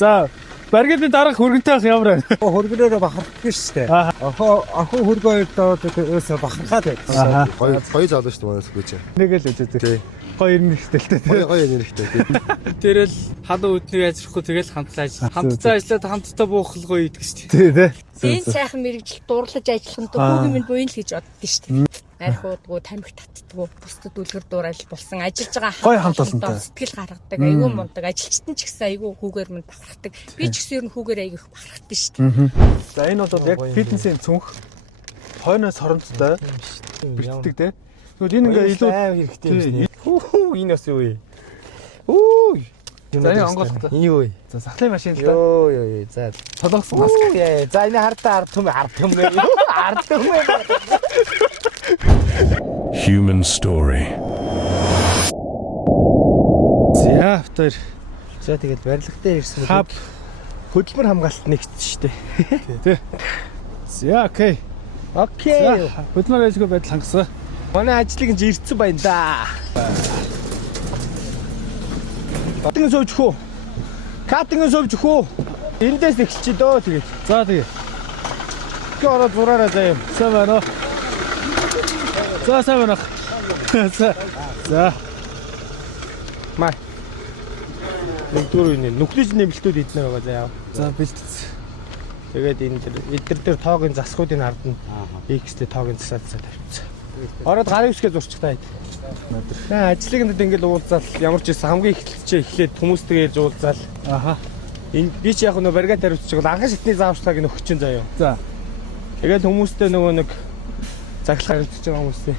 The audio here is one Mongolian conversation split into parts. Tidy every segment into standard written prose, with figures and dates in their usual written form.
За барганы дараах хөргөнтэй ах ямар байна? Хөргөнөөрөө бахарх гэжтэй. Ахын хөргөө доод өөсө бахархаад байсан. Гоё залуу шүү дээ манайс гүйч. Нэг л үзээ. Гоё нэрхтэлтэй. Гоё нэрхтэй. Тэрэл халуун үднийг ажиллахгүй тэгэл хамтдаа ажиллаа. Хамтдаа ажиллаад хамтдаа буухалгүй идэг шүү дээ. Тий, тий. Зэн сайхан мэрэгжил дурлаж ажиллах нь хүүгийн минь буйн л гэж боддоо шүү дээ. Архиудгүй, тамхи татдаггүй, бусдад үлгэр дуурайл болсон ажиллаж байгаа Гоё хамт олонтой. Сэтгэл гаргадаг, айгүй мундаг, ажилчтан ч гэсэн айгүй хүүгээр минь бахархдаг. Би ч гэсэн ер нь хүүгээр айгүй их бахархдаг шүү дээ. За энэ бол яг фитнесийн цүнх. Хойноос хоронцтой. Бэлтдэг тий. Тэгвэл энэ ингээ илүү хэрэгтэй юм. Хүү энэ бас юу вэ? Үу. За энэ онгойлготой. Энэ юу вэ? За сахлын машин л да. Йоо. За. Толгосон маск. За энэ ард юм. Ард юм. Human story. За автор. За тэгээд барилгатай ирсэн. Хаб Хөдөлмөр хамгаалалт нэгтсэн шүү дээ. тий. За окей. Окей. Хөдөлмөр айлгүй байдал хангасан. Манай ажлыг нь ирсэн байна да. Катинг сууж хөө. Катинг сууж хөө. Эндээс эхэлчих дөө тэгээд. За тэгээ. Ки ороод зураараа заяа. Сайн байна уу? За сайн байна. За. Маа. Нэгдүгээр үе нүхлэж нэмэлтүүд эднэр байгаа заяа. За бэлтгэц. Тэгээд энэ дээр тоогийн засгуудыг хардна. X-тэй тоогийн засаад тавьчихсан. Ороод гарын үсгээ зурчих таа. Ажлыг нэд ингээд уулзаал ямар ч байсан хамгийн эхлэлчээ эхлээд хүмүүстэйгээ ирж уулзаал. Аха. Энэ би ч яг нөө баригат хариуцчих бол анхан шатны зааварчлагыг нөхөж чинь заяа. За. Тэгээд хүмүүстэй нөгөө нэг захилах хариуцж байгаа хүмүүстэй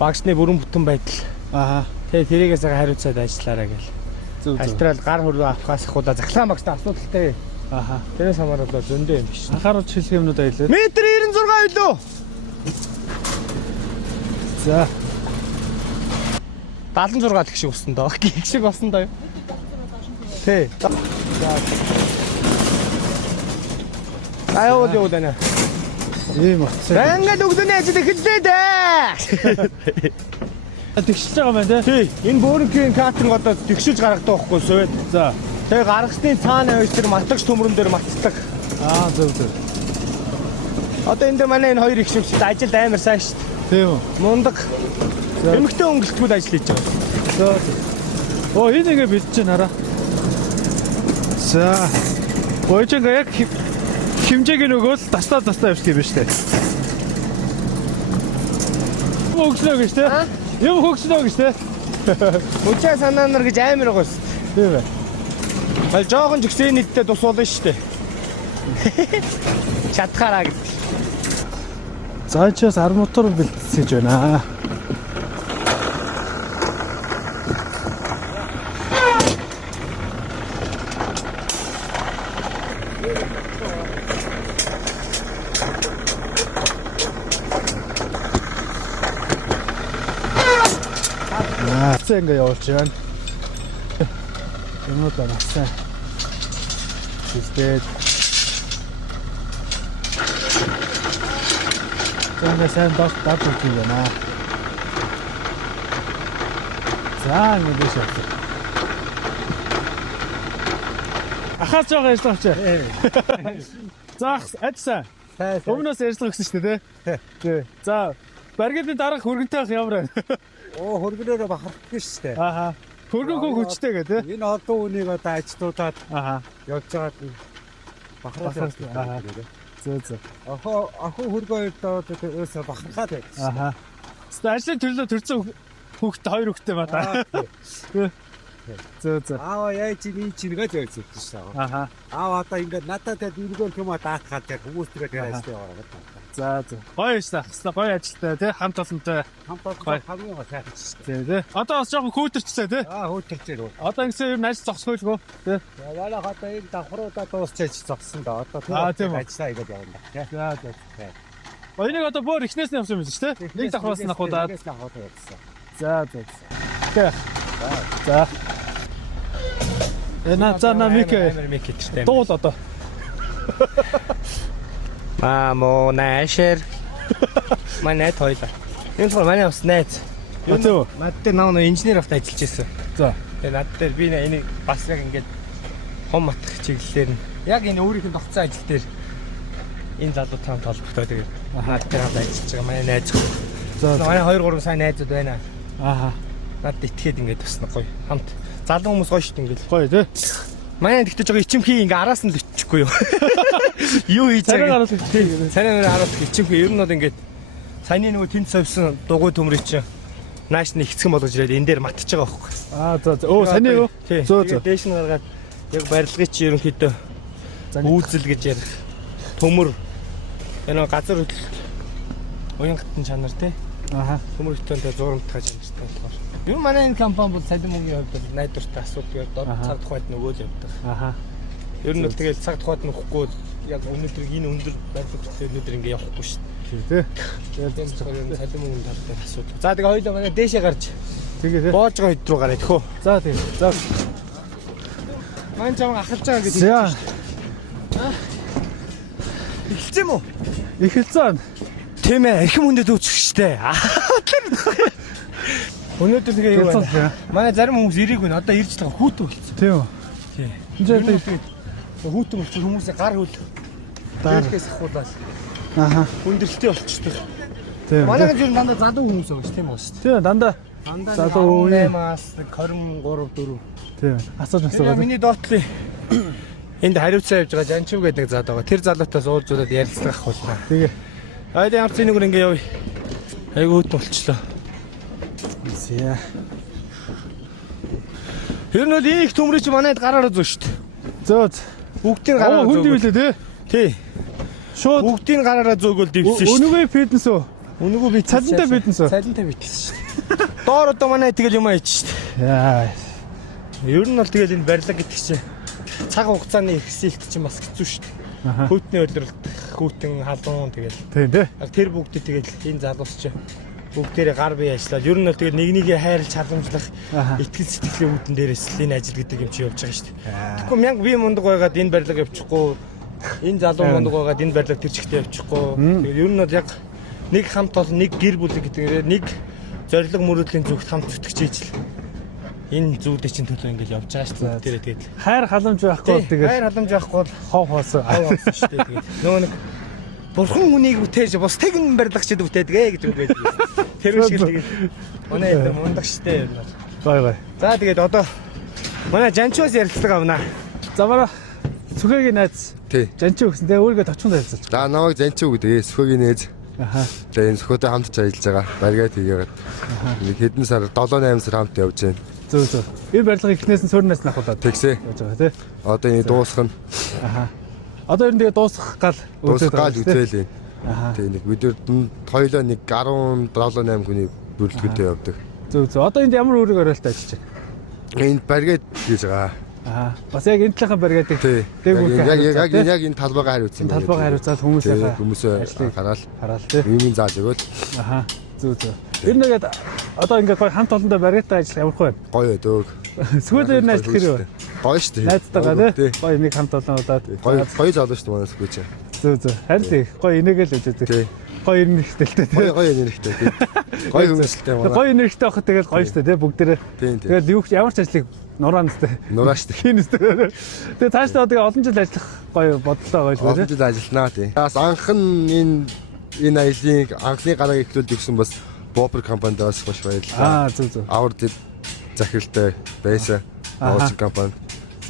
багшны бүрэн бүтэн байдал. Аха. Тэгээд тэрийгээс хариуцаад ажиллаарай гэл. Зүг. Альтрал гар хөрөө авахаас ахуулаа захилгаан багштай асуудалтай. Аха. Тэрээс хамаарал зөндөө юм биш. Анхааруулж хэлэх юмнууд аялаа. Метр 96 илүү. За. 76 гэх шиг усан доо. Гих шиг усан доо. Тэ. Аяа уу даа. Ийм утсаа. Байнгал өглөөний ажил эхэллээ дээ. Тэгшиж байгаа байна тий. Энэ бөөрөнгийн катеринг одоо тэгшиж гаргадаг байхгүй сувэд. За. Тэгээ гаргасны цаана хоёр тэр матгч төмрөн дээр матцдаг. Зөв. Одоо энэ дээр манай энэ хоёр их шивч ажил амар сайн шүү дээ. Тийм үү. Мундаг. Эмэгтэй өнгөлтгүүд ажил хийж байгаа. За. Оо энэ ингээ бэлдэж байна хараа. За. Боёчонга яг хэмжээг нөгөөл тастаа явуулчих юм биш үү? Хөгснөө гэж тий. Юм хөгснөө гэж тий. Өчөө санаанар гэж амар байгаа шүү. Тийм ээ. Хал жоохон ч ихсэн нийтдээ тус болно шүү дээ. Чадхаараа гэдэг. За чаас 10 мотор бэлтсэж байна. Ингээ явуулж байна. Энэ удаа насаа. Систед. Тэнд сайн дат үгүй байна. За ингэ дэш явах. Ахаач байгаа ажиллагч. Заах адсан. Өмнөөс ажиллах гэсэн шүү дээ тий. За барганы дараах хөргөнтэй ах ямар байна? Хөргөнөөрөө бахарх гэжтэй. Аха. Хөргөн хүчтэй гэдэг. Энэ олон үнийг одоо ажлуудад Аха. явж байгаад бахархаад байна. Зөө. Ахын хөргөө доод өөсө бахархаад байсан. Аха. Ажлын төрлөө төрсөн хүүхдээ хоёр хүүхдээ ба та. Зөө. Аава яа чи би чингээд явж байсан шүү. Аха. Аава одоо ингээд надад дөрвөн юм даахад хүмүүстэйгээ ажиллаж байгаа. За. Гоё шүү. Хэвээ гоё ажилтай тий хамт олонтой. Хамт олон хамгийн гоо сайхан шүү. Тий. Одоо бас жоохон хүүтэрчсэй тий. Хөөтөрчээр. Одоо ингэсэн ер нь ажил зогсгойлгоо тий. Яалаа хата энэ давхруудаа дуусчаач зогсон да. Одоо тийм үү. ажиллаа игээд явна да. За. Энийг одоо бүр ихнээс нь явсан юм биш тий. Нэг давхраас нь ахуудаад. За. Тий. За. Эна мик. Дуул одоо. Мамо наашэр. Манай тойлоо. Энэ бол манай бас найз. Юу? Надтай наа инженер авт ажиллаж байсан. За. Тэгээ над дээр би энийг бас яг ингээд хом матх чиглэлээр нь яг энэ өөрийнх нь тогтсон ажил дээр энэ залуу таамт холбогдоо тэгээд наад дээр хамт ажиллаж байгаа манай найз. Манай 2 3 сайн найзууд байна. Ааха. Над итгээд ингээд тусна гоё. Хамт залуу хүмүүс гоё шүү дээ ингээд. Гоё тий. Манай тэгтэж байгаа ичимхий ингээ араас нь л өччихгүй юу. Юу хийж Царай байгаа. гараад тий. Царай араас ичимхий ер нь бол ингээд саяны нөгөө тэнд совьсон дугуй төмрөй чинь нааш нь ихцгэн болгож ирээд энэ дээр матж байгаа байхгүй. Аа за. Оо саний юу? Зөө зөө. Дээш нь гаргаад яг барилгыг чи ерөнхийдөө үйлзэл гэж ярих. Төмөр энэ газар хөдлөлт уян гатын чанар тий. Ааха. Төмөр хөтөлтэй зурамтгай чанартай болохоор. Юу манай энэ компани бол цалин мөнгөний хувьд найдвартай асуудал яг цаг тухайд нөгөө л явдаг. Ааха. Ер нь тэгэл цаг тухайд нөхгүй яг өнөөдөр энэ өндөр байдлаар өнөөдөр ингээ явахгүй шүү Тий. дээ. Тэгээд энэ цагаар цалин мөнгөний талтай асуудал. За тэгээ хоёулаа манай дээшээ гарч Тэгээ тий. боож байгаа хэд рүү гараад хөө. За тий. За. Маань чам ахалж байгаа гэдэг. За. Эхэлсэн юм уу? Эхэлсэн. Тийм ээ, архим хүндэд үүсэх штэ. Өнөөдөр тэгээ юу байна? Манай зарим хүмүүс ирээгүй нэ. Одоо ирж байгаа хүүтэн болчихсон. Тийм үү. Тийм. Энд Хүүтэн болчих хүмүүсээ гар хөл. Дээрээс ахуулаад. Ааха. Хүндрэлтэй болчихдог. Тийм. Манай гэр дандаа залуу хүмүүс байгаа ш тийм үү? Тийм дандаа. Залуу үе. 8-аас 23 4. Тийм. Асууж Тэгээ асуугаад. миний доотлын энд хариуцаа явж байгаа Жанчив гэдэг заад байгаа. Тэр залуутаас уулзуулаад ярилцлах ахуулнаа. Тэгээ. Айд ямар ч нэг ингээ явъя. Айгу хөт болчлоо. Зя. Тэр нь их төмрөч манайд гараараа зөө шүү дээ. Зөөд. Бүгдийн гараараа зөө. Хүнд билээ тий. Тий. Шууд Бүгдийн гараараа зөөгөл дивсэн шүү. өнөөгөө фитнес үү? Өнөөгөө би Цалинтай фитнес үү? Цалинтай фитнес шүү. Доор одоо манай тэгэл юм аач шүү. Яа. Ер нь бол тэгэл энэ барилга гэдэг чинь цаг хугацааны ихсэлт чинь бас хэцүү шүү дээ. Хөтний өдрөлт, хүүтэн халуун тэгэл. Тийм тий. Яг тэр бүгдээ тэгэл энэ залуус чинь бүгдээрээ гар бие ажиллаад ер нь бол тэгэл нэгнийгээ хайрлаж халамжлах итгэл сэтгэлийн үүдэн дээрээс л энэ ажил гэдэг юм чи явж байгаа шүү дээ. Тэгэхгүй мянга бие мундаг байгаад энэ барилга явчихгүй энэ залуу мундаг байгаад энэ барилга тэр чигтээ явчихгүй. Тэгэл ер нь бол яг нэг хамт бол нэг гэр бүл гэдгээр нэг зориг мөрөөдлийн зүгт хамт зүтгэж ижил энэ зүүдээ чинь төлөө ингээл явж байгаа шүү дээ. Тэр тэгээд Хайр халамж байхгүй бол тэгээд хайр халамж байхгүй бол хов хоосоо. шүү дээ. Тэгээд нөгөө нэг бурхан хүнийг бүтээж бус тэгэн барилгачд бүтээдэг гэж үг байдаг. Тэр шиг л тэгээд манай энэ мундаг штэ юм байна. Гой гой. За тэгээд одоо манай Жанчоос ярилцлага авнаа. Замара Сүхэгийн найз. Тий. Жанчи өгсөн. Тэгээ өөрийгөө товчхон байлцаач. За намайг Занчив гэдэг Сүхэгийн нээж. Аха. Тэгээ энэ Сүхөтэй хамтж ажиллаж байгаа. Баригаа тийгээд. Нэг хэдэн сар 7-8 сар хамт явж байна. Зөө зөө. Энэ барилга ихнээс нь суурнаас нь ахуулаад Тэгсээ. явж байгаа тий. Одоо энэ дуусах нь Аха. Одоо ер нь тэгээ дуусах гал дуусах гал үзээл. Аха. Тэгээ нэг бид хоёулаа нэг 17-8 хүний бүрэлдэхүүнтэй явдаг. Зөө зөө. Одоо энд ямар үүрэг оройлтой ажиллаж байна? Энд баригаа хийж байгаа. Аа. Бас яг энэ талынхаа баригадаг. Тий. Яг энэ талбайгаа хариуцсан. Талбайгаа хариуцаад хүмүүсээ хүмүүсээ хараал тий. юмын зааж өгöd. Аха. Зөө зөө. Ер нь тэгээд одоо ингээд гоё хамт олондоо баригаатай ажиллах ямар вэ? Гоё дөг. Сүүл ер нь ажиллах хэрэг вэ? Гоё шүү дээ. Найзтайгаа тий. Гоё нэг хамт олондоо Гоё залуу шүү дээ манайс үгүй чинь. зөө зөө. Харин тий. Гоё инээгээл ажилладаг. Тий. Гоё ирнэхтэй тий. Гоё энергитэй тий. Гоё хүмүүстэй манай. Гоё энергитэй байхад тэгэл гоё шүү дээ тий бүгдээрээ. Тийм тийм. Тэгэл юу ч ямар ч ажлыг нураанастай. Нураа шүү дээ. Хийнэстэй. Тэгээ цаашдаа тэгээ олон жил ажиллах гоё бодлоо гоё шүү Олон дээ. жил ажилланаа тий. Бас анхан энэ аяллыг анхны гараг эхлүүлж ирсэн бас Бобер компанид бас маш баярлалаа. Аа зөө зөө. Авар дэд захиралтай байсан. Оолчин компани.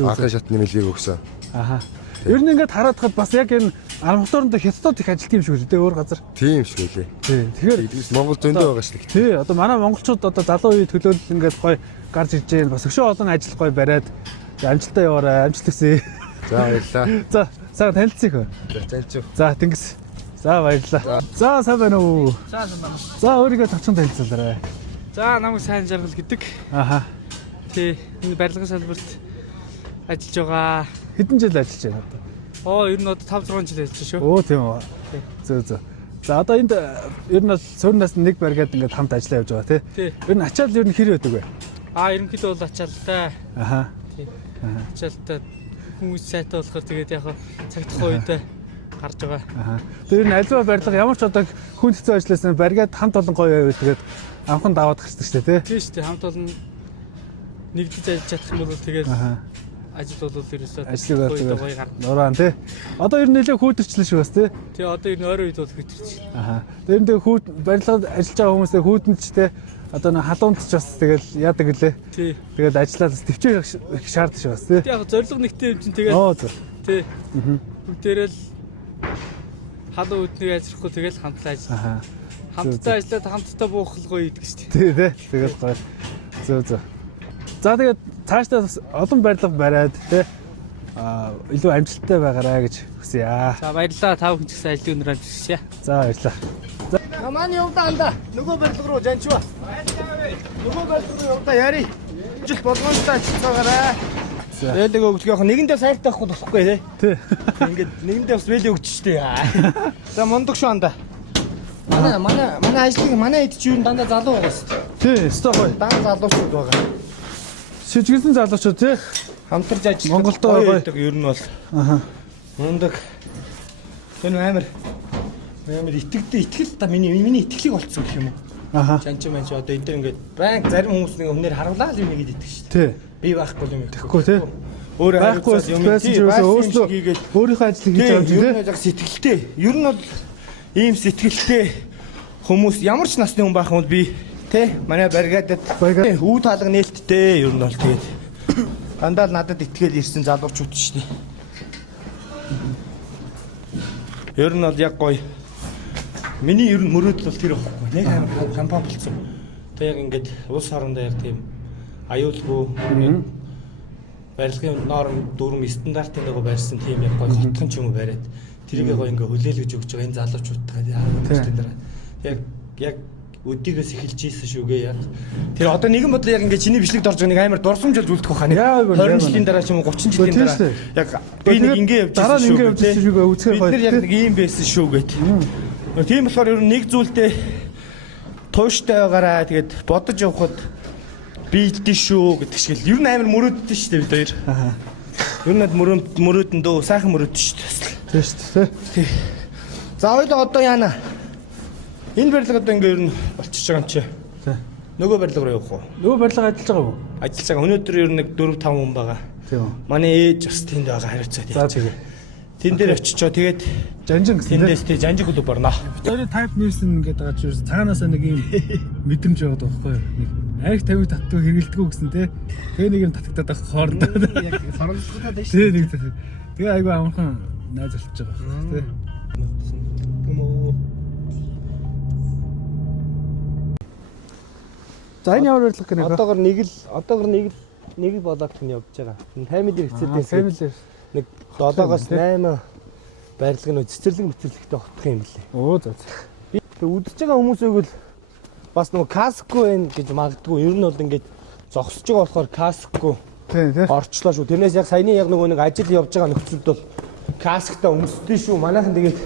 Анхны шатны мэлгийг өгсөн. Аха. Ер нь ингээд хараад бас яг энэ арматуранд хятадд их ажилт юм шиг үү дээ өөр газар. Тийм шүү лээ. Тий. Тэгэхээр Монгол зөндөө байгаа шүү дээ. тий одоо манай монголчууд одоо залуу үе төлөөлөл ингээд гоё гарч ирж байна. Бас өшөө олон ажил гоё бариад амжилттай яваарай. Амжилт хүсье. За баярлалаа. За сайн танилцъя хөө. Занчив. За тэнгис. За баярлалаа. За сайн байна уу? За сайн байна. За өөрийгөө товчхон танилцуулаарай. За намайг сайн жаргал гэдэг. Аха. Тий энэ барилгын салбарт ажиллаж байгаа. Хэдэн жил ажиллаж байна одоо? Ер нь одоо 5 6 жил ажиллаж шүү. Оо тийм үү. Зөө зөө. За одоо энд ер нь суурнаас нэг баригаад ингээд хамт ажиллаа явж байгаа тий. Тий. Ер нь ачаал ер нь хэр байдаг вэ? Ерөнхийдөө бол ачаалтай. Аха. Тий. Ачаалтай хүмүүс сайтай болохоор тэгээд яг цагтах үедээ гарч байгаа. Аха. Тэр энэ альва барилга ямар ч одоо хүн хэцүү ажилласан баригаад хамт олон гоё байвал тэгээд амхан даваад гарчдаг шүү дээ тий. Тийм шүү дээ хамт олон нэгдэж ажиллаж чадах юм бол тэгээд ажил бол ерөөсөө Ажлыг бол гоё гарна. нурaan тий. Одоо ер нь нэлээ хүүдэрчлээ шүү бас тий. Тэгээ одоо энэ ойрын үед бол хөтөрч. Аха. Тэр энэ хүүд барилгад ажиллаж байгаа хүмүүсээ хүүдэнч тий. Одоо нэг халуунд ч бас тэгэл яадаг гэлээ. Тий. Тэгээд ажиллаад бас төвчээр их шаарддаг шүү бас тий. Тэг яг зориг нэгтэй юм чинь тэгээд Оо зөв. тий. Бүгдээрээ л халуун үүднийг ажихгүй тэгэл хамтлаа ажил. Аха. Хамтдаа ажиллаад хамтдаа буухал гоё идэг шүү дээ. Тий тий. Тэгээд гоё. Зөв. За тэгээд цаашдаа бас олон барилга бариад тий. Илүү амжилттай байгаарай гэж хүсье. За баярлалаа. Тав хүн ч гэсэн ажлын өнөр амжилттай. За баярлалаа. Маань явдаа анда. Нөгөө барилга руу жанчва. Нөгөө барилга руу явдаа яри. Жил болгоомжтой ажиллагаарай. Бэлэг өгч яах нэгэндээ сайртай байхгүй болохгүй тий. Тий. Ингээд нэгэндээ бас бэлэг өгч штэ. За мундаг шүү анда. Манай ажлыг манай хэд ч юу дандаа залуу байгаа шүү дээ. Тий, өстой гоё. Дан залуучууд байгаа. Шижгэлсэн залуучууд тий. Хамтарч ажиллах Монголд гоё. Ер нь бол. Аха. Мундаг. Тэр амар итгэл та миний итгэлийг олцсон гэх юм уу? Аха. Жанч одоо энэ ингээд банк зарим хүмүүс нэг өмнөр харуулаа л юм игээд идэх шүү дээ. Тий. Би байхгүй юм Тэгэхгүй тий. Өөр Байхгүй байсан ч өөрөөсөө өөрийнхөө ажлыг хийж байгаа юм тийм. тий. Яг сэтгэлтэй. Ер нь бол ийм сэтгэлтэй хүмүүс ямар ч насны хүн байх юм бол би тий манай баригадад үүд хаалга нээлттэй ер нь бол тэгээд дандаа л надад итгэл ирсэн залуучууд шүү дээ. Ер нь бол яг гоё. Миний ер нь мөрөөдөл бол тэр байхгүй. Нэг амар компани болсон. Тэг яг ингээд улс орондоо яг тийм аюулгүй барилгын норм дүрм стандартын дагуу барьсан тийм яг гоё хотхон ч юм уу бариад тэрийг гоё ингээ хүлээлгэж өгч байгаа энэ залуучуудтай яг өдийгөөс эхэлж ийсэн шүүгээ яг тэр одоо нэгэн бодлоо яг ингээ чиний бичлэгд орж байгаа нэг амар дурсамжлж үлдэх байхаа нэг 20 жилийн дараа ч юм уу 30 жилийн дараа яг би нэг ингээ явж дараа ингээ явж шүүгээ үзэх бид нар яг нэг ийм байсан шүү гэд. Тийм болохоор ер нь нэг зүйлдээ тууштай байгаараа тэгээд бодож явхад биелдэн шүү гэдэг шиг л ер нь амар мөрөөддөн шүү дээ бид хоёр. Аха. Ер нь мөрөөдөн дөө сайхан мөрөөдөн шүү дээ. Тийм шүү дээ. За хоёул одоо яана. Энэ барилга одоо ингээ ер нь болчихж байгаа юм чи. Тий. Нөгөө барилга руу явах уу? Нөгөө барилга ажиллаж байгаа юу? Ажиллаж байгаа. Өнөөдөр ер нь нэг 4-5 хүн байгаа. Тийм үү. Манай ээж бас тэнд байгаа хариуцаад. За тэгээ. Тэн дээр очичоо тэгээд Жанжин гэсэн тий. тэндээс тий жанжиг клуб орно. Өөрийн type нэрсэн ингээд байгаа ч юу цаанаасаа нэг юм мэдрэмж яваад байхгүй юу? Нэг арх 50 татдаг хэрэгэлдэггүй гэсэн тий. Тэгээ нэг юм татагдаад байх хоорондоо. Яг соромжлогтой дээ шүү. Тий нэг татдаг. Тэгээ айгүй амархан найз олж байгаа тий. За энэ ямар барилга гэнэ? Одоогор нэг л болоод хүн явж байгаа. Family хэцүүдээс Family нэг 7-оос 8 барилга нь цэцэрлэг мэтэрлэгтэй хотох юм билээ. Оо за. Би үдчихэж байгаа хүмүүсийг л бас нөгөө каско байна гэж магадгүй. Ер нь бол ингээд зогсож байгаа болохоор каско тий орчлоо шүү. Тэрнээс яг саяны яг нөгөө нэг ажил явж байгаа нөхцөлд бол касктай өмсдөө шүү. Манайхан тэгээд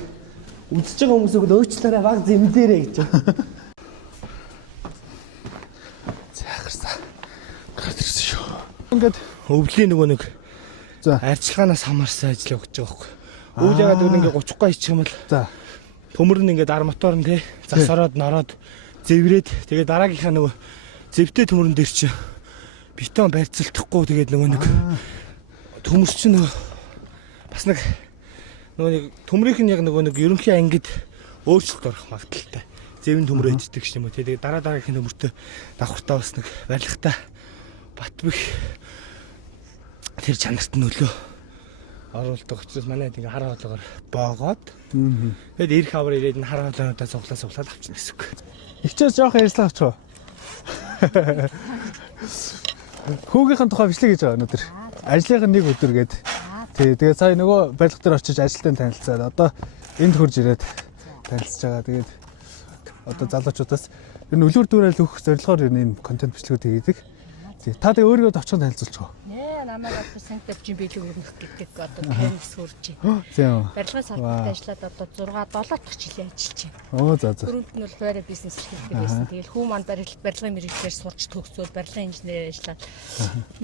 үдчихэж байгаа хүмүүсийг л өөчлөөрэй баг зэмдээрэй гэж. Захарсаа. Гэрсэн шүү. Ингээд Өвлийн нөгөө нэг за арчилгаанаас хамаарсан ажил явж байгаа байхгүй. Өвл ягаад өөр ингээ 30 хийчих юм бол за төмөр нь ингээ ар мотор нь тий зас ороод нороод зэврээд тэгээ дараагийнхаа нөгөө зэвтэй төмөрн дээр чи бетон барьцалтахгүй тэгээд нөгөө нэг төмөр чи нөгөө бас нэг нөгөө нэг төмрийнх нь яг нөгөө нэг ерөнхий ангид өөрчлөлт орох магадaltaй. Зэвэн төмөр эддэг юм уу тий тэгээд дараагийнхын төмөртөө давхартаа бас нэг барилгатай Батбэх тэр чанарт нөлөө оруулдаг учраас манай ингээ хар хоолоогоор боогоод тэгээд ирэх аваар ирээд н хар хоолоонуудаа суглаад авчихна гэсэн үг. ихчээс жоох ярьслаа авч уу. Хүүгийнхэн тухай бичлэг хийж байгаа өнөөдөр. Ажлынх нь нэг өдөр гээд. Тэгээд сая нөгөө барилга дээр очиж ажилтан танилцаад одоо энд хурж ирээд танилцж байгаа. Тэгээд одоо залуучуудаас ер нь үлгэр дуурайл өгөх зорилгоор энэ контент бичлэгүүд хийдэг. Та тэгээ өөрийгөө товчхон танилцуулж байгаа. Нээ намайг одоо Санкт-Петербург билүү өрнөх гэдэг одоо таньс хүрж байна. Тийм. Барилгын салбарт ажиллаад одоо 6-7 дахь жилийн ажиллаж байна. Оо за за. Түрүүнд нь бол хуваарь бизнес эрхлэлтэй байсан. Тэгэл хүү маань барилгын мэргэжлэр сурч төгсөөд барилгын инженер ажиллаад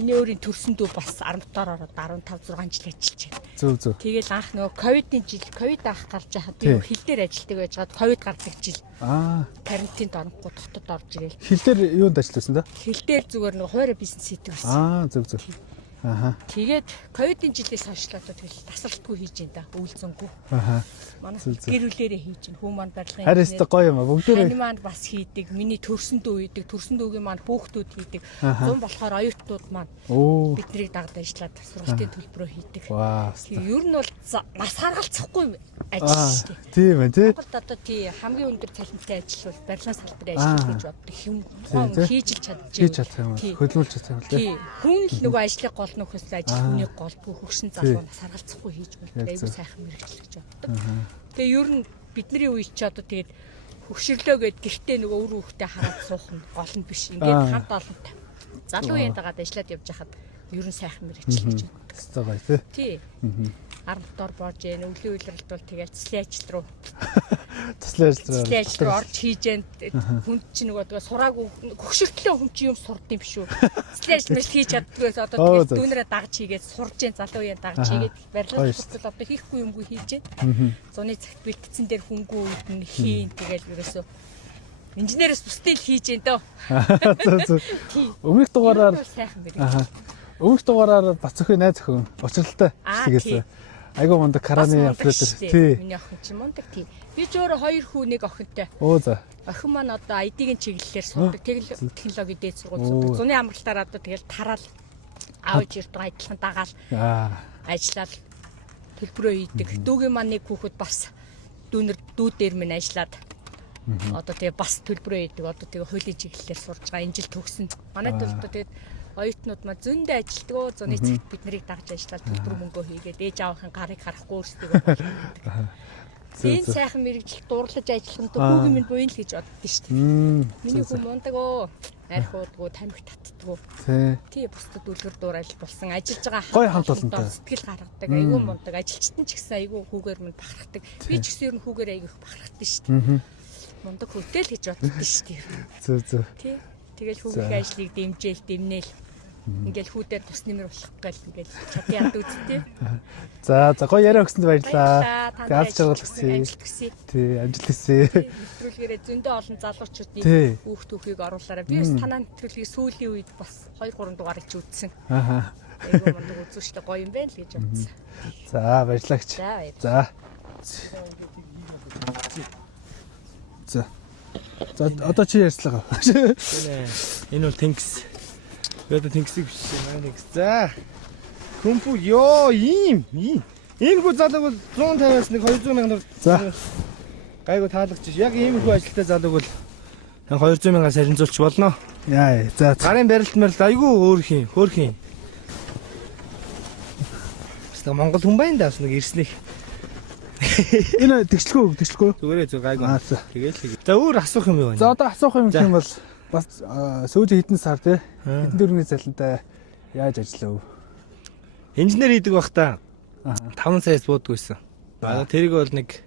миний өөрийн төрсөн дүү бас 10 доор ороод 15-6 жил ажиллаж байна. Зөв зөв. Тэгэл анх нөгөө ковид анх гарч байхад би хил дээр ажилтдаг байжгаад ковид гардаг жил. Карантинд оронгууд хотод орж ирэл. Хил дээр юунд ажилласан да? Хил дээр зүгээр нөгөө хуваарь бизнес хийдэг байсан. Зөв зөв. Аха. Тэгээд ковидын жилээс хойш л одоо тэгэл тасралтгүй хийж байна да. Үйлзэнгүй. Аха. Манай гэр бүлээрээ хийж байна. Хүү маань барилгын Харин өстө гоё юм аа. Бүгдээрээ Таны маань бас хийдэг. Миний төрсөн дүү хийдэг. Төрсөн дүүгийн маань хүүхдүүд хийдэг. Зун болохоор оюутнууд маань оо. биднийг дагд ажиллаад сургалтын төлбөрөө хийдэг. Вау. Тэгээ ер нь бол бас харгалцахгүй ажил шүү дээ. Тийм ээ тий. Монголд одоо тий хамгийн өндөр цалинтай ажил бол барилгын салбарын ажил гэж боддог. Хүн хийж л чадчих. Хийж чадах юм бол хөдөлмөрлж чадах юм бол тий. Тий. Хүн л нөгөө ажлыг гол нөхөс ажил хүний гол бүх хөгшин залуунаас харгалцахгүй хийж байна. Айгуу сайхан мэрэгжил гэж боддог. Тэгээ ер нь бидний үеч ч одоо тэгээд хөгшөрлөө гэд гэртээ нөгөө үр хүүхдээ хараад суух нь гол нь биш. Ингээд хамт олонтой. Залуу яндагаад ажиллаад явж хахад ер нь сайхан мэрэгжил гэж боддог. Өстө гоё тий. Тий. Ард мотор боож яа, өвлийн үйлрэлт бол тэгээд цэслийн ажил руу Туслын ажил цэслийн ажил руу орж хийж яа. Хүн чинь нөгөө тэгээ сураагүй хөгшөртлөө хүн чинь юм сурд юм биш үү? Цэслийн ажил мэл хийж чаддгүйс одоо тэгээд дүүнэрээ дагж хийгээд сурж яа, залуу яа дагж хийгээд барилгын суртал одоо хийхгүй юмгүй хийж яа. Зуны цагт бэлдсэн дээр хүнгүй үед нь хийн тэгээд ерөөсөө инженероос бусдыг хийж яа дөө. Өмнөх дугаараар сайхан бэрэг. өмнөх дугаараар Бацөхөө найз өхөн учралтай хийгээсэн. Айгуу мундаг караны оператор тий. Миний охин чи мундаг тий. Би ч өөрөө 2 хүү нэг охинтой. Оо за. Охин маань одоо ID-ийн чиглэлээр суудаг. Технологи дээд сургууль суудаг. Зуны амралтаар одоо тэгэл тараал аавж ирдэг адилхан дагаал ажиллаад төлбөрөө хийдэг. Дүүгийн маань нэг хүүхэд бас дүү дээр минь ажиллаад одоо тэгээ бас төлбөрөө хийдэг. Одоо тэгээ хуулийн чиглэлээр сурж байгаа. Энэ жил төгсөн. Манай төлбөр тэгээд оюутнууд маань зөндөө ажилтгаа зуны цагт бид нарыг дагж ажиллаад төлбөр мөнгөө хийгээд ээж аавынхаа гарыг харахгүй өөрсдөө болгодог. Энэ сайхан мэрэгжил дурлаж ажиллах нь хүүгийн минь буйн л гэж боддоо шүү дээ. Миний хүн мундаг оо. Архиудгүй, тамхи татдаггүй. Тий, бусдад үлгэр дуурайл болсон. Ажиллаж байгаа гоё хамт олонтой. Сэтгэл гаргадаг, айгүй мундаг. Ажилчтан ч гэсэн айгүй хүүгээр минь бахархдаг. Би ч гэсэн ер нь хүүгээр айгүй бахархдаг шүү дээ. Мундаг хөтэй л гэж боддоо шүү дээ. Зөө. Тий. Тэгэл хүүгийн ажлыг дэмжээл, дэмнээл. Ингээл хүүдээр тус нэмэр болох гээл ингээл чад яд үзтээ. За гоё яриа өгсөнд баярлалаа. Газ жаргал өгсөн. Тий, амжилт хүсье. Нэвтрүүлгээрээ зөндөө олон залуучуудын хүүхд түүхийг оруулаарай. Би бас танаа нэвтрүүлгийн сүүлийн үед бас 2-3 дугаарыг ч үзсэн. Аха. Айгуу мундаг үзүүштэй гоё юм байна л гэж бодсон. За баярлалаач. За. За одоо чи ярьцлага. Энэ бол Тэнкс. Тэгээд Тэнксийг биш манай Тэнкс. За. Компу ёо ийм. Энэ хүү залууг бол 150-аас нэг 200 мянган. За. Гайгүй таалагч. Яг ийм хүү ажилтай залууг бол 200 мянган сарнизуулч болно. Яа. За. Гарын барилт мэрл айгүй хөөх юм. Хэвээ Монгол хүн байна даа нэг ирснэх. Энэ тэгшлгүй. Зүгээрээ зүг гайгүй. Тэгээл. За өөр асуух юм юу вэ? За одоо асуух юм юм бол бас сүүлийн хэдэн сар тий хэдэн дөрвийн цалинтай яаж ажиллав? Инженер хийдэг байхдаа 5 саяас буудгүйсэн. Тэрийг бол нэг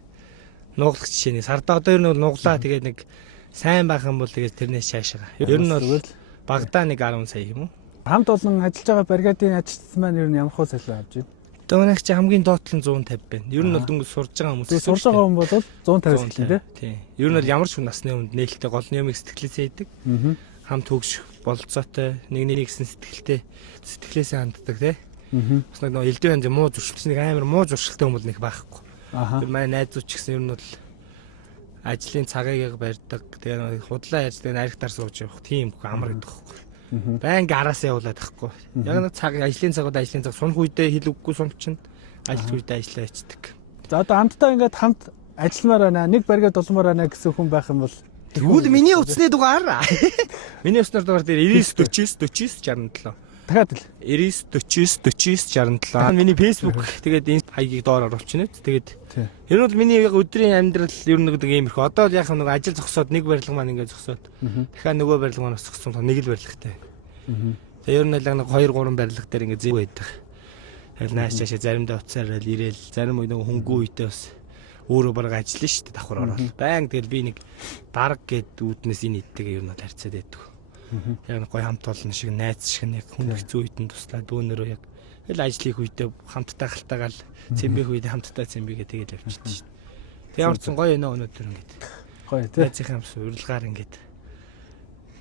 нуглах жишээ. Сарда одоо ер нь нуглаа тэгээд нэг сайн байх юм бол тэгээд тэрнээс цаашаа. Ер нь бол багадаа нэг 10 сая юм уу? Хамт олон ажиллаж байгаа бригадын ажилтнууд маань ер нь ямар хөө цалин авч байна? Дөнгөж чи хамгийн доотлон 150 байна. Ер нь бол дөнгөж сурж байгаа хүмүүс. Сурж байгаа хүн бол 150 цалин тий. Ер нь бол ямар ч хүн насны өмнө нээлттэй гол нэмийг сэтгэлээсээ хийдэг. Хамт хөгжих бололцоотой нэг гэсэн сэтгэлээсээ ханддаг тий. Бас нэг элдв янз муу зуршилтны амар муу зуршилтай хүмүүс нэг байхгүй. Тэр манай найзууд ч гэсэн ер нь бол ажлын цагийг барьдаг. Тэгээ худлаа ярьж тэгээ наригтаар сууж явах тийм амар гэдэг байхгүй. Баян гараасаа явуулаад байхгүй. Яг нэг цаг ажлын цаг сунх үедээ хэл үггүй сумчин ажил үедээ ажиллаа ячдаг. За одоо хамтдаа ингээд хамт ажилламаар байна. Нэг баригад долмоор байна гэсэн хүн байх юм бол тэгвэл миний утасны дугаар. Миний утасны дугаар дээр 99 49 67. дахиад л 99 49 67. Миний Facebook тэгээд энэ хаягийг доор оруулчихна. Тэгээд ер нь бол миний яг өдрийн амьдрал ер нь нэг иймэрхүү. Одоо л яг нэг ажил зогсоод нэг барилга маань ингээд зогсоод дахиад нөгөө барилга маань зогссон нэг л барилгатай. Тэгээд ер нь л нэг 2-3 барилга дээр ингээд зэв байдаг. Тэгэл нааш чашаа заримдаа уцаараа л ирээл зарим үед нэг хөнгөө үедээ бас өөрөө бараг ажиллана шүү дээ давхар ороод. Баян тэгэл би нэг дарга гэд үүднээс энэ иддэг ер нь бол харьцаад байдаг. Яг нэг гоё хамт олон шиг найз шиг нэг хүн хэцүү үед нь туслаад бөөнөрөө яг л ажлын үедээ хамтдаа халтаагаал цэмбэх үедээ хамтдаа цэмбэгээ тэгэл явчихдаг шүү дээ. Тэг ямар ч гоё нөө өнөөдөр ингээд гоё тий. Найзынхаа юмс урилгаар ингээд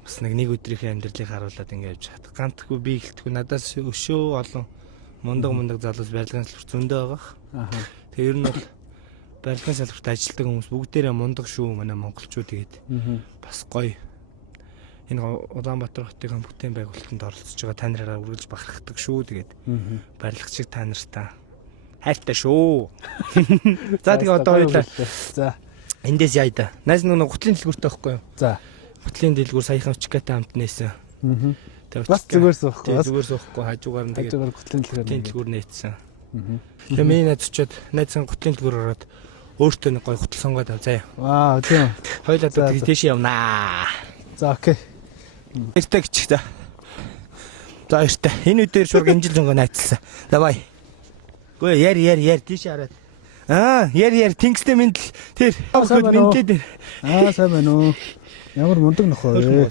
бас нэг өдрийнхээ амьдралыг харуулад ингэ явж хат. Гантгүй би ихэлтгүй надаас өшөө олон мундаг залуус барилгын салбарт зөндөө байгаа. Аха. Тэгээ ер нь бол барилгын салбарт ажилладаг хүмүүс бүгдээрээ мундаг шүү манай монголчууд тэгээд бас гоё. Энэ Улаанбаатар хотын бүтээн байгуулалтанд оролцож байгаа та нараараа үргэлж бахархдаг шүү тэгээд барилгачиг та нартаа хайртай шүү. За тэгээ одоо хоёулаа. За. Эндээс яа да. Найз нэг гутлын дэлгүүртэй байхгүй юу? За. Гутлын дэлгүүр саяхан Чикатай хамт нээсэн. Бас зүгээр суухгүй. Зүгээр суухгүй хажуугаар нь тэгээд гутлын дэлгүүр нээсэн. Тэгээ миний найз очиод найзын гутлын дэлгүүр ороод өөртөө нэг гоё гутал сонгоод ав заяа. Вау тийм. Хоёулаа тэгээд тийш явнаа. За окей. Эртэ гिच та. За эртэ. Энэ үдээр шург инжил зөнгөө найцсан. Давай. Гүй яар тийш хараад. Яар тэнгистэй мэндэл тэр мэндээ дээр. Сайн байна уу? Ямар мундаг нохоо вэ?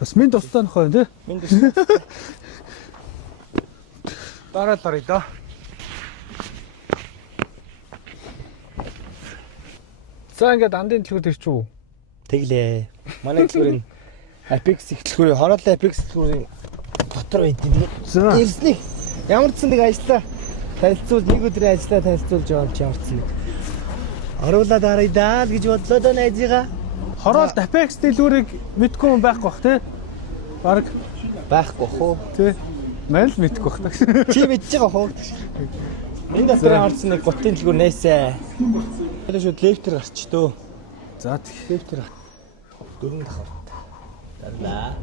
Бас минь тустай нохоо тий? Минь тустай. Дараа да. За ингээд андын дэлгүүр төрч үү? Тэглээ. Манай дэлгүүрийн Apex дэлгүүрийн хороолын Apex дэлгүүрийн дотор байд. За. Ирсний. Ямар ч нэг ажиллаа. Танилцуул нэг өдрийн ажиллаа танилцуулж байгаа юм чи ямар ч нэг. Оруулаад харъя даа гэж бодлоо да найзыгаа. Хороолт Apex дэлгүүрийг мэдгүй хүн байхгүй бах тий? Бараг Байхгүй хөө. тий. Мань л мэдгүй бах. Чи мэдж байгаа хөө. Энэ дотроо орсон нэг гутын дэлгүүр нээсэ. Тэр шууд лефтер гарч төө. За лефтер дөрөв давхар. Дарлаа.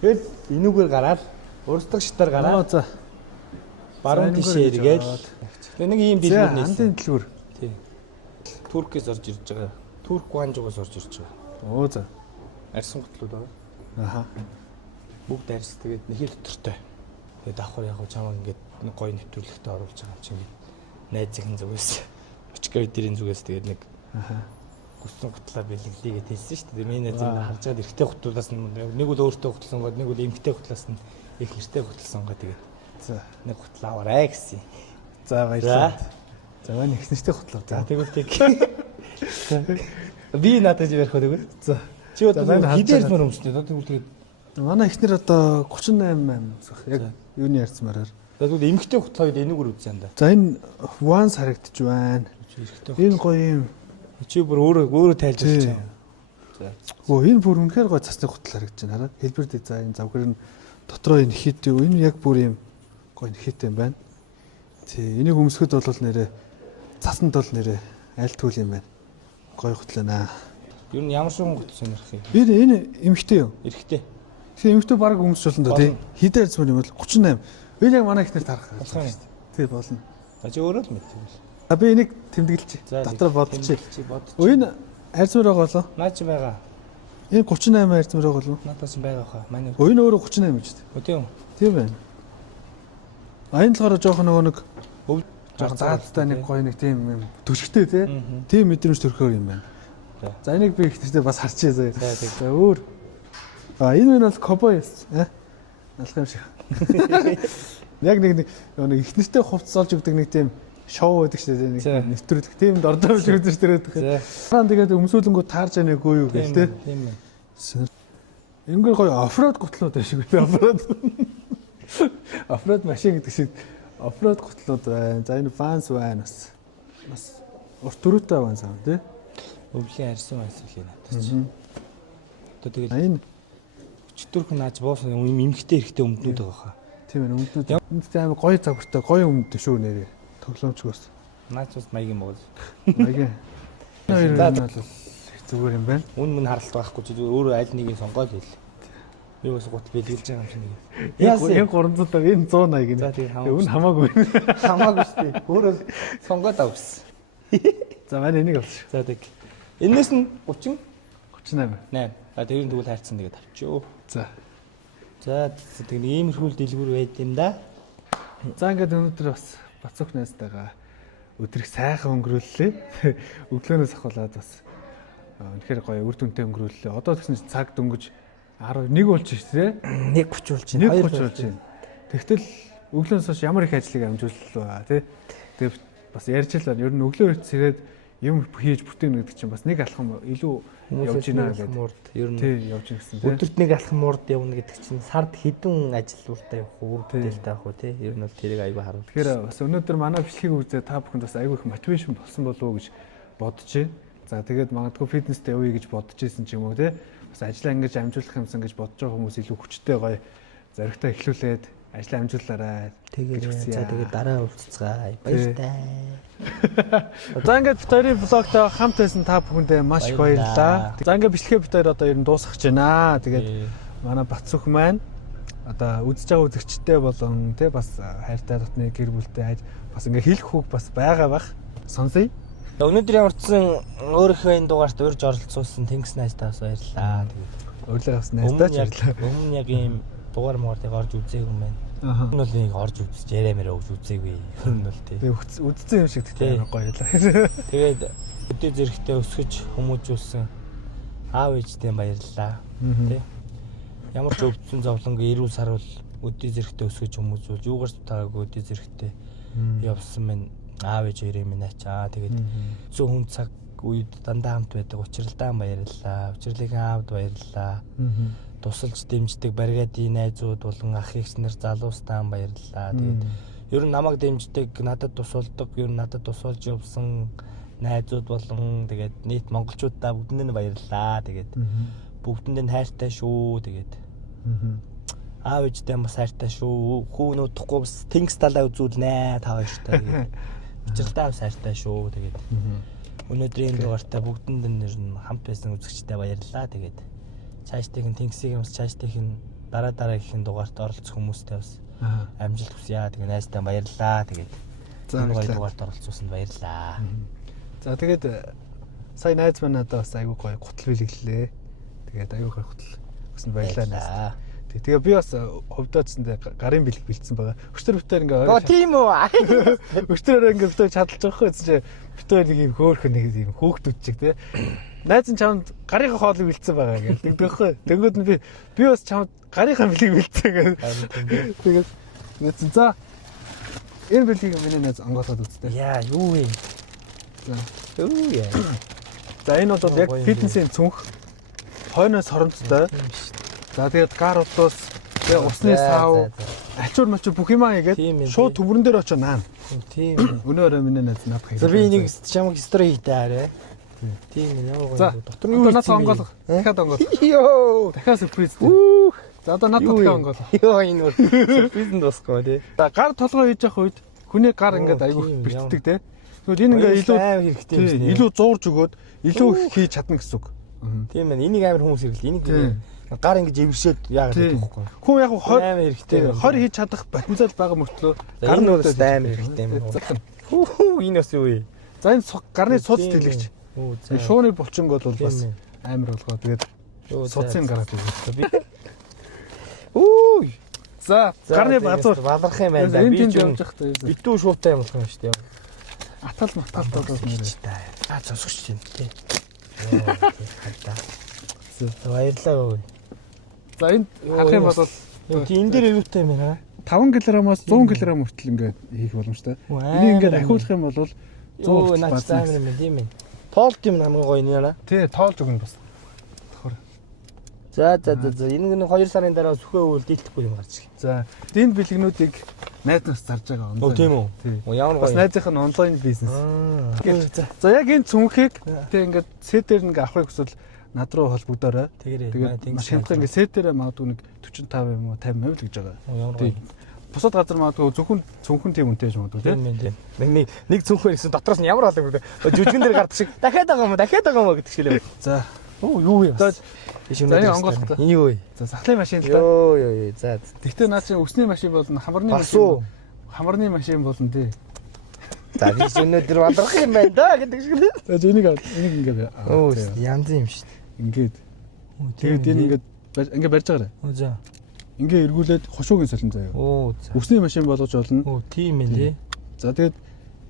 Тэгэл энүүгээр гараад урсдаг шатаар гараад. За. Баруун тишээ эргээд. Тэгээ нэг ийм дэлгүүр нээсэн. Андын дэлгүүр. Тий. Туркээс орж ирж байгаа. Турк Ванжугаас орж ирж байгаа. Оо за. Арьсан готлууд байгаа. Аха. Бүгд арьс тэгээд нэхий дотортой. Тэгээд давхар яг чамаа ингээд нэг гоё нэвтрүүлэгтээ оруулж байгаа юм чи ингээд найзын зүгээс очкавидэрийн зүгээс тэгээд нэг гүсэн гутлаа бэлгэлийгээд хэлсэн шүү дээ. Миний найз харж байгаа эрэгтэй гутлаас нь нэг бол өөртөө гутлсан гоод нэг бол эмэгтэй гутлаас нь их эрэгтэй гутлсан гоо тэгээд за нэг гутлаа аваарай гэсэн. За баярлалаа. За манай ихнэртэй гутлаа. За тэгвэл тэг. Би надад ярих үү? За. Чи одоо хідээр мөр өмсдөө тэгвэл тэгээд манай ихнэр одоо 38 амсах яг юуны ярьцмаараар. тэгвэл эмэгтэй гутлаа гэдэг энэгээр үзсэн да. За энэ Once харагдчих байна. Энэ гоё юм. Чи бүр өөрөө тайлбарлаж байгаа. За. Өө энэ бүр үнэхээр гоё цасны гутал харагдаж байна хараа. Хэлбэр дизайн завгар нь дотроо энэ хийтэй. Энэ яг бүр юм гоё хийтэй юм байна. Тий, энийг өмсгöd бол нэрээ цасанд бол нэрээ айлтгуул юм байна. Гоё гутал байна. Юу н ямар шуган гутал сонирх юм. Энэ эмхтэй юу? Эрэхтэй. Тэгээ эмхтэй баг өмсч болно да тий. Хідээр зүйл юм бол 38. Энэ яг манай ихнэр тарах гэж байна шүү дээ. Тий болно. За чи өөрөө л мэдээ. А би энийг тэмдэглэж. Дотор бодчих. Энэ арьсмөр байгаа болоо. Наа чи байгаа. Энэ 38 арьсмөр байгаа болоо. Надаас байгаа хаа. Манай. Энэ өөрөө 38 юм шүү дээ. Тийм. Тийм байна. А энэ болохоор жоох нөгөө нэг жоохон заалттай нэг гоё нэг тийм юм төшгтэй тий. Тийм мэдрэмж төрхөөр юм байна. За энийг би ихтэй бас харчихъя заа. За өөр. А энэ нь бол кобой алах юм шиг. Яг нэг ихнэртэй хувцас олж өгдөг нэг тийм шоу байдаг шүү дээ. Нэг нэвтрүүлэг тийм дордоомж өгдөг шүү дээ. Хаан тэгээд өмсүүлэнгүү таарж яанаггүй юу гэл тий. Тийм ээ. Энгэр гоё оффроуд гутлууд байна шиг үү. Оффроуд. Оффроуд машин гэдэг шиг оффроуд гутлууд байна. За энэ Vans байна бас урт төрөтэй байна сам тий. Өвлийн арьсан байсал юм надад. Одоо тэгээд энэ өчтөрхөн нааж боосон эмхтэй эрэхтэй өмднүүд байгаа хаа. Тийм ээ өмднүүд. Энд амар гоё загвартай гоё өмдөө шүү нэрээ. Тоглоомчгоос. Наач бас маягийн бол. Маягийн. Энэ бол зүгээр юм байна. Үн мөн харалт байхгүй чи өөрөө аль нэгийг сонгоод хэл. Би бас гут бэлгэлж байгаа юм шиг. Яг 300 таа энэ 180 гинэ. За тийм Үн хамаагүй. Хамаагүй шүү дээ. Өөрөө сонгоод авсан. За манай энийг авчих. За тэг. Энээс нь 38. 38. А тэрийн тэгвэл хайрцсан тэгээд авчиё. За. За тэг нэг иймэрхүү дэлгүүр байд юм да. За ингээд өнөөдөр бас бацуух найзтайгаа өдрийг сайхан өнгөрүүллээ. Өглөөнөөс ахуулаад бас үнэхээр гоё үр дүнтэй өнгөрүүллээ. Одоо тэгсэн чинь цаг дөнгөж 11 болж шүү дээ. 1:30 болж байна. 2 болж байна. Тэгтэл өглөөнөөс хойш ямар их ажлыг амжууллаа тий. Тэгээ бас ярьж л байна. Ер нь өглөө эрт сэрээд юм хийж бүтээнэ гэдэг чинь бас нэг алхам илүү явж гинэ гэдэг. Мурд ер нь Тий, явж гин гэсэн тий. өдөрт нэг алхам мурд явна гэдэг чинь сард хэдэн ажил уртаа явах уу, бүтээлтэй авах уу тий. Ер нь бол тэрийг аягүй харуулж. Тэгэхээр бас өнөөдөр манай бичлэгийг үзээ та бүхэнд бас аягүй их мотивашн болсон болов уу гэж бодож байна. За тэгээд магадгүй фитнестэй явъя гэж бодож исэн ч юм уу тий. Бас ажиллаа ингэж амжуулах юмсан гэж бодож байгаа хүмүүс илүү хүчтэй гоё зоригтой эхлүүлээд ажлаа амжуулаарай. Тэгээд за тэгээд дараа уулзцгаая. Баяртай. За ингээд бид хоёрын блогтой хамт байсан та бүхэндээ маш их баярлалаа. За ингээд бичлэгээ бид хоёр одоо ер нь дуусгах гэж байна. Тэгээд манай Батсүх маань одоо үзэж байгаа үзэгчтэй болон тий бас хайртай дотны гэр бүлтэй бас ингээд хэлэх үг бас байгаа бах. Сонсъё. Өнөөдөр ямарчсан өөрийнхөө энэ дугаарт урьж оролцуулсан Тэнгис найзтай бас баярлалаа. Тэгээд Өглөө бас найстаач баярлалаа. өмнө яг ийм дугаар мууртыг орж үзээгүй юм байна. Энэ бол нэг орж үзэж яриамаар өгж үзээгүй. Ер нь бол тий. Тэгээ үдцэн юм шиг тэгтээ гоё ялаа. Тэгээд өдөө зэрэгтэй өсгөж хүмүүжүүлсэн аав ээжтэй баярлалаа. Тий. Ямар ч өвдсөн зовлонго эрүүл сарвал өдөө зэрэгтэй өсгөж хүмүүжүүлж юугаар ч таагүй өдөө зэрэгтэй явсан мэн аав ээж хоёрын минь ачаа. Тэгээд зөв хүн цаг үед дандаа хамт байдаг учралдаан баярлалаа. Учрлын аавд баярлалаа. Тусалж дэмждэг баригадын найзууд болон ах эгч нар залуустаан баярлалаа. Тэгээд ер нь намайг дэмждэг, надад тусалдаг, ер нь надад тусалж явсан найзууд болон тэгээд нийт монголчуудаа бүгдэнд нь баярлалаа. Тэгээд бүгдэнд нь хайртай шүү. Тэгээд аав ээжтэй бас хайртай шүү. Хүүн удахгүй бас Тэнгис талаа үзүүлнэ та хоёртай. Тэгээд учралдаа бас хайртай шүү. Тэгээд өнөөдрийн дугаартаа бүгдэнд нь хамт байсан үзэгчтэй баярлалаа. Тэгээд цаашдын Тэнгисийн бас цаашдын дараагийн дугаарт оролцох хүмүүстээ бас амжилт хүсье. Тэгээд найзтай баярлалаа. Тэгээд энэ гоё дугаарт оролцуулсанд баярлалаа. За тэгээд сая найз маань надад бас аягүй гоё гутал бэлгэлээ. Тэгээд аягүй гоё гутал өсөнд баярлалаа найз. Тэгээ би бас хөвдөөцсөндөө гарын бэлэг бэлдсэн байгаа. Өчтөр битээр ингээ оо тийм үү. Өчтөрөөр ингээ битээр чадалж байгаа хөө чинь битээр нэг юм хөөхөн нэг юм хөөхтүүд чиг тий. Найз нь чамд гарынхаа хоолыг бэлдсэн байгаа гэх тэгдэхгүй. Тэнгүүд нь би бас чамд гарынхаа бэлэг бэлдсэн гэх. Тэгээд найз за энэ бэлгийг миний найз онгоолгоод үзтээ. Яа юу вэ? За. Юу яа. За энэ бол яг фитнесийн цүнх хойноос хоромцтой. За тэгээд гар утус, тэгээд усны сав, ачуур мачуур бүх юмаа игээд шууд төмөрөн дээр очоо наана. Тийм. Өнөөрөө миний найз нап хайр. За би нэг чамаг стори хийдэ арай. Тийм ямар гоё. Дотор нь юу надад онгоолго. Дахиад онгоолго. Йоо. Дахиад сюрприз. За одоо надад дахиад онгоолго. Йоо энэ бол сюрприз досгоо тий. За гар толгой хийж явах үед хүний гар ингээд аягүй бэртдэг тий. Тэгвэл энэ ингээ илүү хэрэгтэй юм шиг. илүү зуурж өгөөд илүү хийж чадна гэсэн үг. Тийм байна. Энийг амар хүмүүс хэрэглээ. Энийг гар ингэж эвэршээд яагаад гэвэл хүн яг амар хэрэгтэй. 20 хийж чадах потенциал байгаа мөртлөө гар нь бас амар хэрэгтэй юм. Хүү энэ бас юу вэ? За энэ гарны суц тэлэгч. Шууны булчинг бол бас амар болгоо. Тэгээд суцын гараад байгаа. Үу. За гарны базуур баларх юм байна. Би ч явж явахдаа битүү шуутай юм болох юм шүү дээ. Атал матал болоод нэрээ. Зогсогч юм тий. Баярлалаа. За энэ харах юм бол энэ дээр аюутай юм байна. 5 кг-аас 100 кг хүртэл ингээд хийх боломжтой. Энийг ингээд ахиулах юм бол 100 нацтай юм тийм ээ. Тоолт юм хамгийн гоё нэраа. Тий, тоолж өгнө бас. За энэ 2 сарын дараа сүхээ үйл дийлдэхгүй юм гарч ирэх. За энэ бэлгнүүдийг найзнаас зарж байгаа онлайн. Тийм үү? Ямар гоё. Бас найзынх нь онлайн бизнес. За яг энэ цүнхийг тий ингээд сетээр ингээ авахыг хүсвэл над руу холбогдоорой. Тэгээд маш хямдхан ингээ сетээр магадгүй нэг 45 юм уу 50 мавь л гэж байгаа. Тийм. Бусад газар магадгүй зөвхөн цүнхэн тийм үнэтэй ч магадгүй тийм. Нэг цүнхээр гэсэн дотроос нь ямар болов вэ? Жүжигэн дээр гардаг шиг дахиад байгаа юм гэдэг шиг л. За. Оо юу юм? За энэ онгоолготой. Энэ юу вэ? За сахлын машин л да. Йоо. За. Тэгтээ наа чинь өсний машин болно, хамарны машин. Хамарны машин болно тий. За би өнөөдөр баларх юм байна да гэдэг шиг л. За энийг ингээд оо янз юм шүү дээ. Ингээд. Тэгээд энэ ингээд барьж байгаарай. Оо за. Ингээ эргүүлээд хошуугийн солон заяа. Оо за. Өсний машин болгож болно. Оо тийм ээ тий. За тэгээд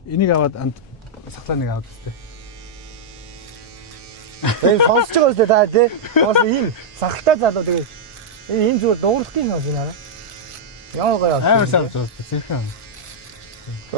энийг аваад сахлаа нэг аваад үстэй. Энэ сонсож байгаа үстэй та тий. Бас ийм сахалтай залуу тэгээд энэ зүгээр дуурах юм аа шинэ. Яа гоё. Амар сайн зурсан.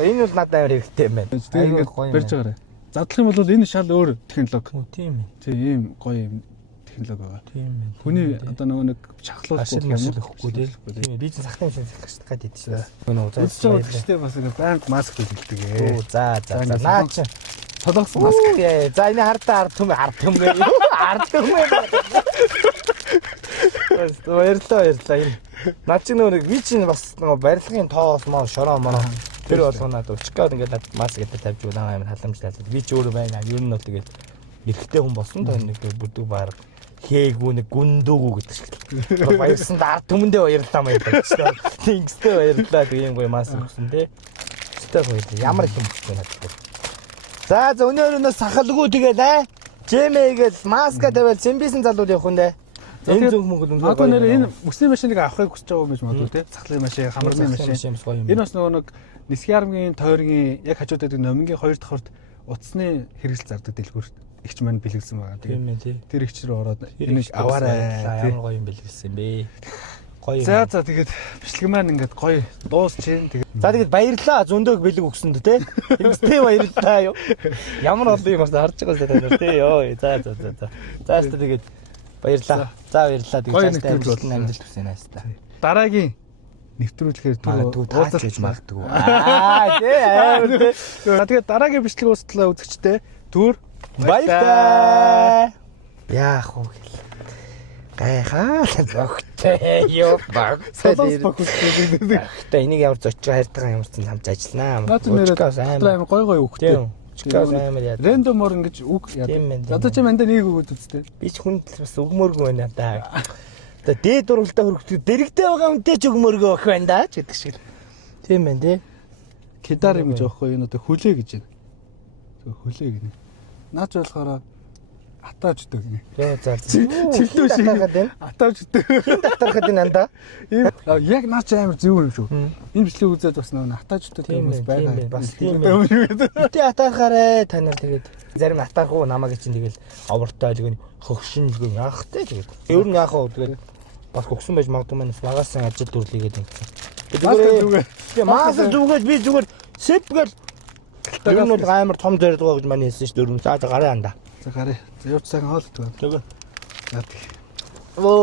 Энэ бол надад амар хэрэгтэй юм байна. Тэгээд ингээд барьж байгаарай. задлах юм бол энэ шал өөр технологи. Тийм ээ. Тийм ийм гоё юм технологи байгаа. Тийм ээ. Хүний одоо нөгөө нэг шахлуулахгүй машихгүй тийм ээ. Би ч сахтын машин захих гэдэг чинь. Нөгөө үзэж байгаа гэхдээ бас ингэ банк маск хэлдэг ээ. Оо за. Наа чи Толгосон маск. За энэ ард түм. Баярлалаа. Наа чи нөгөө би чинь бас нөгөө барилгын тоос маа шороо мороо тэр болгонаад өчгөөд ингээд маск гэдэг тавьж удаа амар халамжлаад. Би ч өөрөө байна. Ер нь тэгээд эрэгтэй хүн болсон тоо нэг бүдэг баг хээгүү нэг гүндүүгүү гэдэг шиг. Баярсан ард түмэндээ баярлалаа маяг. Тэнгистэй баярлалаа тэг юм гоё маск өгсөн те. Өстэй гоё. Ямар их юм өгсөн надад. За өнөөрөөс сахалгүй тэгээд Жэмэгээл маска тавиал зэмбисэн залууд явах хүн дээ. Энэ зөв мөнгө одоо нэр энэ мөсний машиныг авахыг хүсэж байгаа юм биш магадгүй те. Цахлын машин, хамрын машин. Энэ бас нөгөө нэг Нисгийн армгийн тойргийн яг хажууд байдаг номингийн 2 давхарт утасны хэрэгсэл зардаг дэлгүүр ихч мань бэлгэлсэн байгаа. Тийм ээ тий. Тэр ихч рүү ороод энийг аваарай. Ямар гоё юм бэлгэлсэн бэ. Гоё. За тэгээд бичлэг маань ингээд гоё дуусчихээн. Тэгээд за тэгээд баярлалаа зөндөг бэлэг өгсөнд те. Эмстэй баярлалаа юу. Ямар олон юм харж байгаа сте та нар те. Йоо. За. За тэгээд баярлалаа. За баярлалаа. Тэгээд цаашдаа амжилт хүсье наастаа. Дараагийн нэвтрүүлгээр уулзалт хийж магадгүй. Тий. Тэгээд дараагийн бичлэг ууслаа үзэгчтэй түр баярлалаа. Яах вэ? Гайхаа зөгтэй ёо баг. солонгос бохолтой. Та энийг ямар зоч хайртайгаа ямар ч хамт ажилланаа. Учкаас амар гой өгтэй. Учкаас амар яа. Рандомор ингэж үг яа. Одоо чи мандаа нэг өгөөд үзтээ. Би ч хүн бас өгмөөргүй байна да. Одоо дээд уралдаа хөргөхдөө дэрэгтэй байгаа үнтэй ч өгмөөргүй өх байна да ч гэдэг шиг. Тийм байна тий. Кидар юм гэж аахгүй энэ одоо хүлээ гэж байна. Хүлээ гинэ. Наач болохоор атааж өтөө гинэ. За. Чиглүү шиг атааж өтөө. Хин татархад энэ анда. Яг наач амар зөв юм шүү. Энэ бичлэг үзээд бас нөгөө атааж өтөө хүмүүс байгаа. Бас тийм ээ. Тэ атаархаарэ та нар тэгээд зарим атаарх уу намаа гэж чинь тэгэл овртой л гэн хөгшинлгүй яах те тэгээд. Ер нь яах вэ тэгээд бас хөгсөн байж магадгүй маань багасан ажил дүрлийгээд ингэсэн. Маас зүгээд би зүгээр сэпгээл ер нь бол амар том зорилгоо гэж маань хэлсэн шүү дээ. За гараа анда. За гараа. За явж сайхан хоол идэх. Тэгээ. За.